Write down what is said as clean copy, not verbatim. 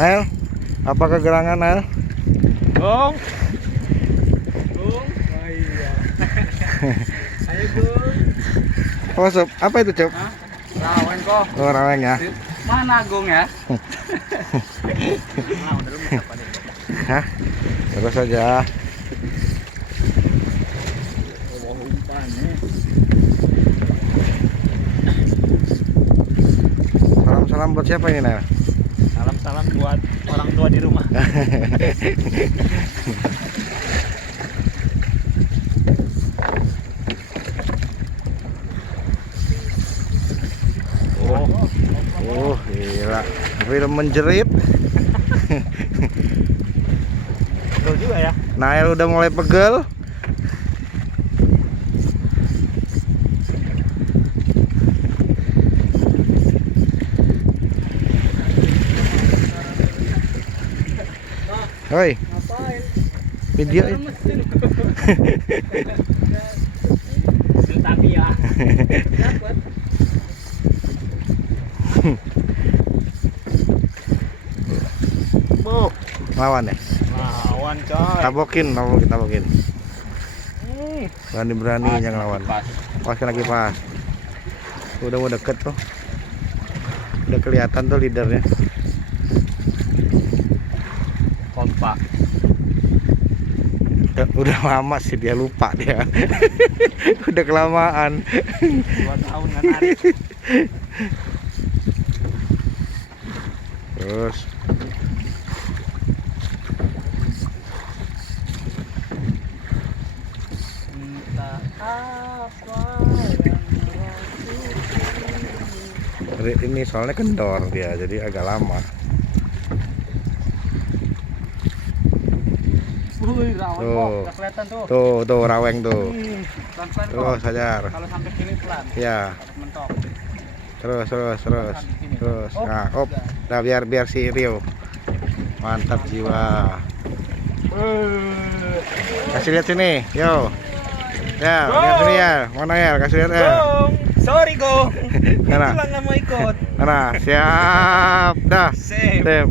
Nael, apa kegerangan Nael? Gong. Gong. Oh iya. Ayo Gong. Oh, Sob, apa itu, Cep? Hah? Rawen kok. Oh, raweng ya. Mana Gong ya? Nah, udah lu apa nih? Hah? Terus saja. Oh, umpannya. Salam-salam buat siapa ini, Nael? Salam-salam buat orang tua di rumah. Gila. Film menjerit. Betul juga ya. Nael udah mulai pegel. Hoi, Ngapain? video Tapi ya. Dapat. lawan ya. Lawan coy. Tabokin. Berani yang lawan. Pas. Pas lagi pas. Udah mau deket tuh. Udah kelihatan tuh leadernya. Kompak. Udah lama sih dia, lupa dia. Udah kelamaan. 2 tahun nggak narik. Terus Entah apa yang ini soalnya kendor dia, jadi agak lama. Wih, rawan Tuh. kok, udah kelihatan tuh. Tuh raweng tuh. Pelan-pelan kok. Terus hajar. Kalau sampai sini pelan. Ya. Mentok. Terus. Oh, Nah, udah biar si Rio. Mantap jiwa. Kasih lihat sini, yo. Ya, lihat sini ya. Mana ya? Kasih lihat ya. Gong, sorry Gong. Mana? Itulah nggak mau ikut. Mana? Siap. Dah. Sip. Sip.